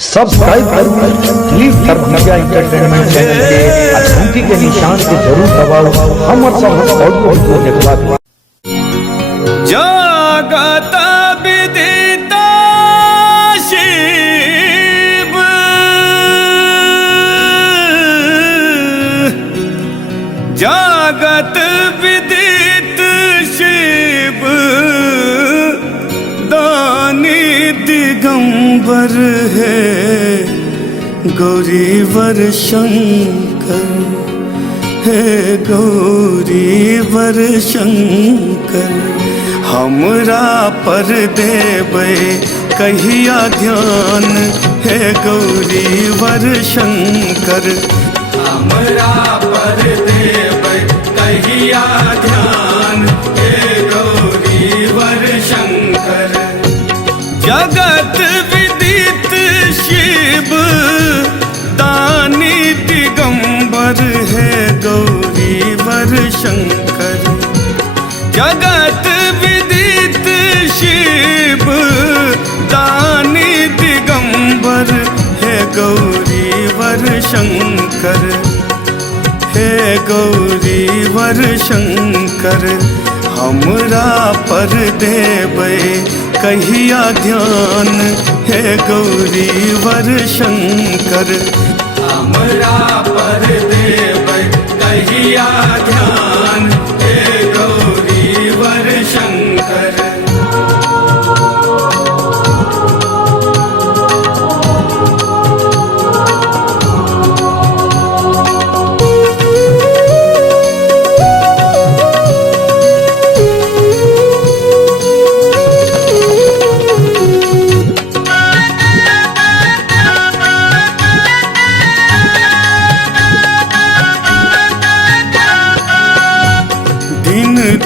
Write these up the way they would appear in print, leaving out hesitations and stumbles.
Subscribe करो click धर्मनव्या entertainment channel के घंटी के निशान के जरूर दबाओ। हमर सब ऑडियो वीडियो देखला जगत विदिता शिव जगत विदित शिव दानी दिगंबर है गौरीवर शंकर हे गौरीवर शंकर हमरा पर देबै कहिया ध्यान हे गौरीवर शंकर हमरा पर देबै कहिया ध्यान हे गौरीवर शंकर जगत विदित शिव दानी दिगंबर है गौरीवर शंकर जगत विदित शिव दानी दिगंबर है गौरीवर शंकर हे गौरीवर शंकर हमरा पर देबै कहिया ध्यान हे गौरीवर शंकर हमरा पर देबै कहिया ध्यान हे गौरीवर शंकर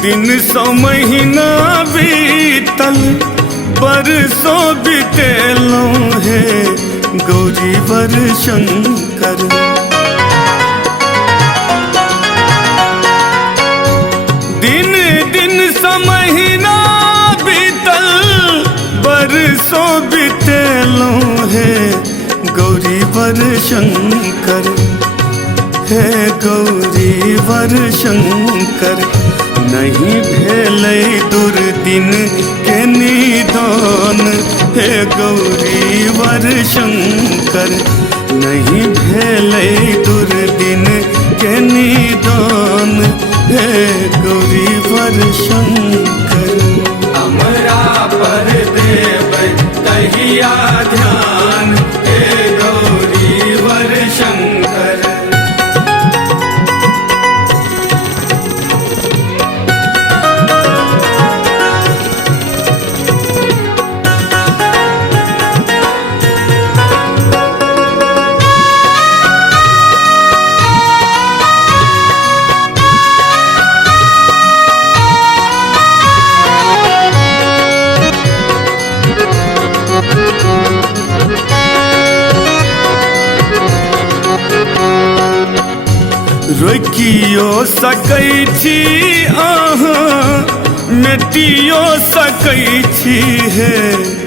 दिन सौ महीना बीतल बरसों बीतेलों है गौरीवर शंकर दिन दिन सौ महीना बीतल बरसों बीतेलों है गौरीवर शंकर हे गौरीवर शंकर नहीं भेलै दुर्दिन के निदान हे गौरीवर शंकर नहीं भेलै दुर्दिन के निदान हे गौरीवर शंकर हमरा पर देबै कहिया ध्यान हे गौरीवर शंकर रोकियो सकै छी अहाँ मिटियो सकै छी हे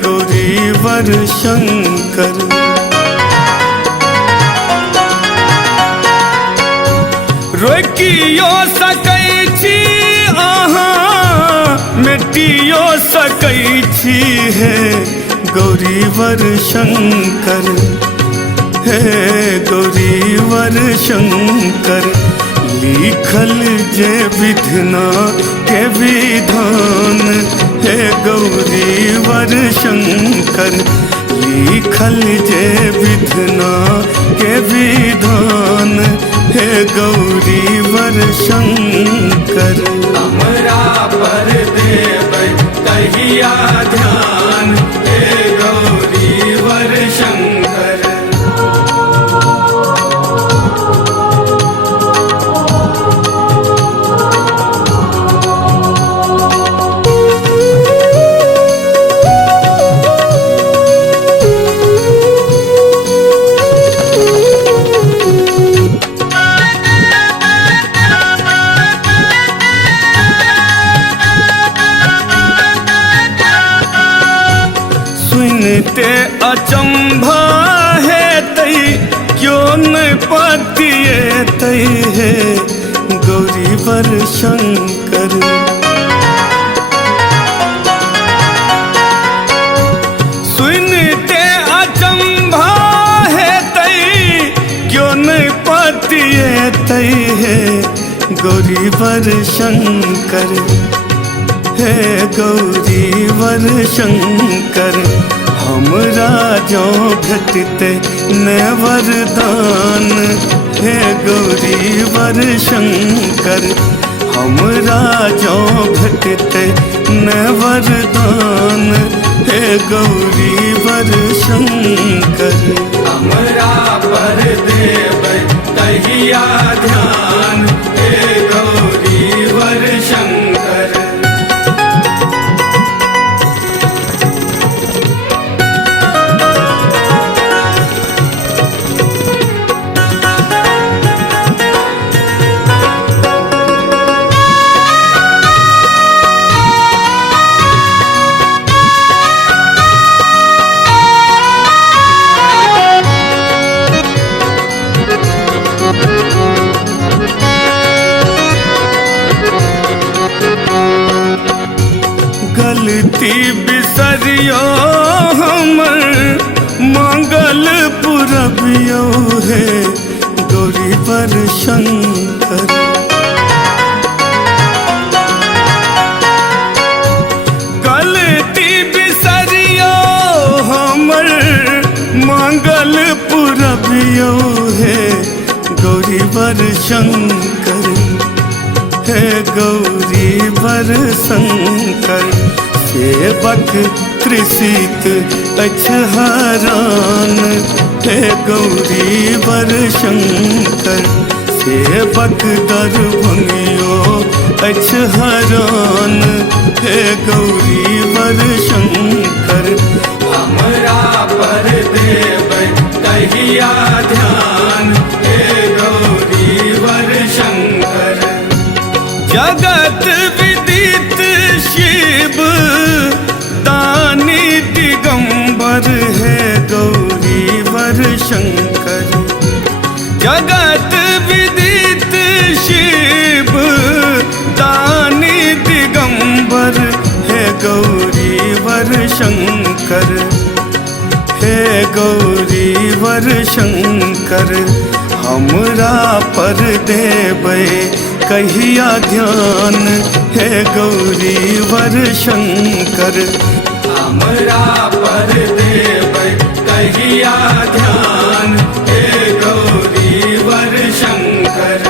गौरीवर शंकर रोकियो सकै छी अहाँ मिटियो सकै छी हे गौरीवर शंकर हे गौरीवर शंकर लिखल जे विधना के विधान हे गौरीवर शंकर लिखल जे विधना के विधान हे गौरीवर शंकर हमरा पर देबै कहिया ध्यान हे गौरीवर शंकर सुनते अचंभा क्यों न पातिए तय है गौरी वर शंकर। सुनते अचंभा है तय क्यों न पातिए तय है गौरी वर शंकर। हे गौरी वर शंकर हमरा जो घटते न वरदान। हे गौरी वर शंकर हमरा जो घटते न वरदान। हे गौरी वर शंकर हमरा पर देव कहिया ध्यान। हे गौरी वर शंकर। गलती बिसरियो हमर मंगल पुरबियो है गौरी वर शंकर। गलती बिसरियो हमर मंगल पुरबियो है गौरी वर शंकर। हे गौरी वर शंकर सेवक त्रिषित अछहरान। हे गौरी वर शंकर सेवक दरभंगियो अछहरान। हे गौरी वर शंकर हमरा पर देव कहिया ध्यान। हे गौरी वर शंकर जगत विदित शिव दानी दिगंबर है गौरी वर शंकर। जगत विदित शिव दानी दिगंबर है गौरी वर शंकर। हे गौरी वर शंकर हमरा पर देवे कहिया ध्यान। हे गौरी वर शंकर हमरा पर देवे कहिया ध्यान। हे गौरी वर शंकर।